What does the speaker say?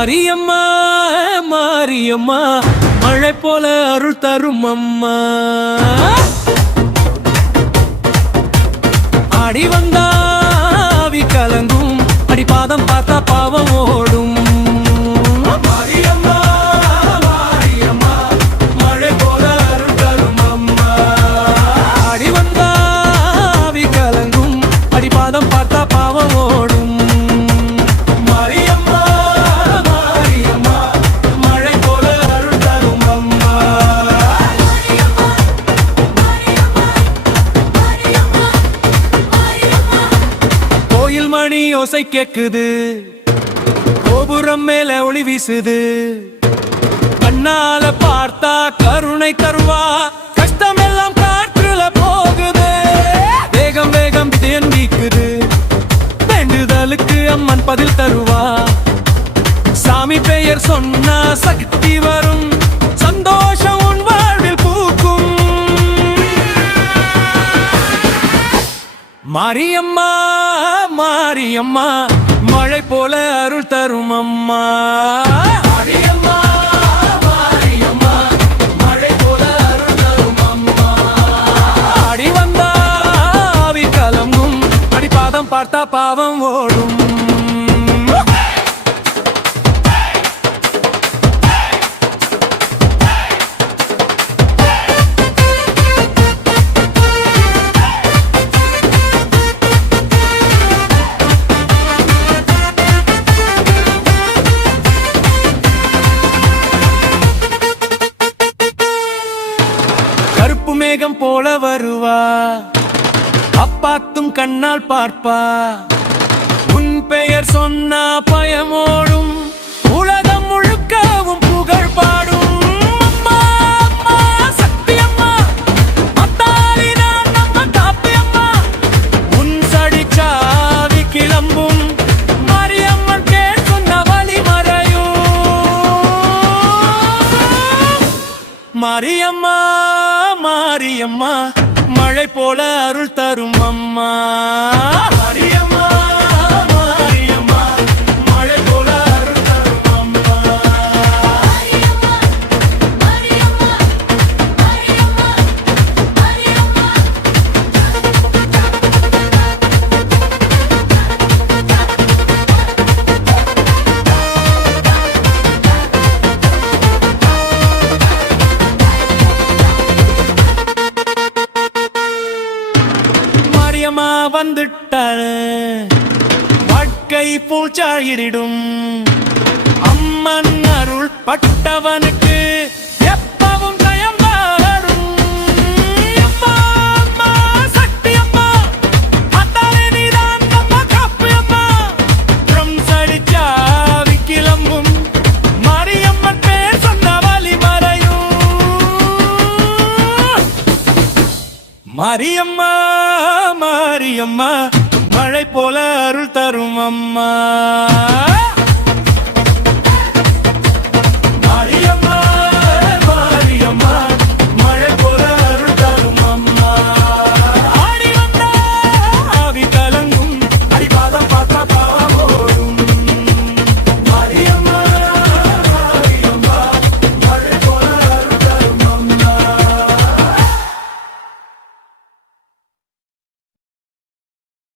மாரியம்மா மாரியம்மா மழை போல அருள் தரும் அம்மா. அடி வந்தா ஆவி கலங்கும், அடி பாதம் பார்த்தா பாவம் ஓடும். மாரியம்மா மாரியம்மா மழை போல அருள் தரும் அம்மா. அடி வந்தா ஆவி கலங்கும், அடி பாதம் பார்த்தா பாவம் ஓடும். மாரியம்மா மாரியம்மா மழை போல அருள் தரும் அம்மா. கோயில் மணி ஓசை கேக்குது, கோபுரம் மேல ஒளி வீசுது. கண்ணால பார்த்தா கருணை தருவா, கஷ்டம் எல்லாம் காற்றுல போகுது. வேகம் வேகம் விஜயன் வீக்குது, வேண்டுதலுக்கு அம்மன் பதில் தருவா. சாமி பெயர் சொன்னா சக்தி வரும், சந்தோஷம் உன் வாழ்வில் பூக்கும். மாரியம்மா மாரியம்மா மழை போல அருள் தரும் அம்மா. மாரியம்மா மாரியம்மா மழை போல அருள் தரும் அம்மா. அடி வந்தா ஆவி கலங்கும், அடி பாதம் பார்த்தா பாவம் ஓடும். கருப்பு மேகம் போல வருவா, அப்பாத்தும் கண்ணால் பார்ப்பா. உன் பெயர் சொன்னா பயமோடும், உலகம் முழுக்கவும் புகழ் பாடும். அம்மா அம்மா சக்தி அம்மா, மத்தாளி நான் நம்ம காப்பி அம்மா. உன் சடிச்சாவி கிளம்பும், மாரியம்மன் பேர் சொன்ன வழி மறையும். மாரியம்மா மாரியம்மா மழை போல அருள் தரும் அம்மா. மாரியம்மா மாரியம்மா மழை போல அருள் தரும் அம்மா. மாரியம்மா மாரியம்மா மாரியம்மா மாரியம்மா. மாரியம்மா வந்துட்டாரு, வாழ்க்கை பூச்சாயிரிடும். அம்மன் அருள் பட்டவனுக்கு எப்பவும் ஜெயம் வரும். அம்மா அம்மா சக்தி அம்மா, மத்தாளி நீதான் நம்ம காப்பி அம்மா. ட்ரம் சடிச்சாவி கிளம்பும், மாரியம்மன் பேர் சொன்ன வழி மறையும். மாரியம்மா மாரியம்மா மழை போல அருள் தரும் அம்மா.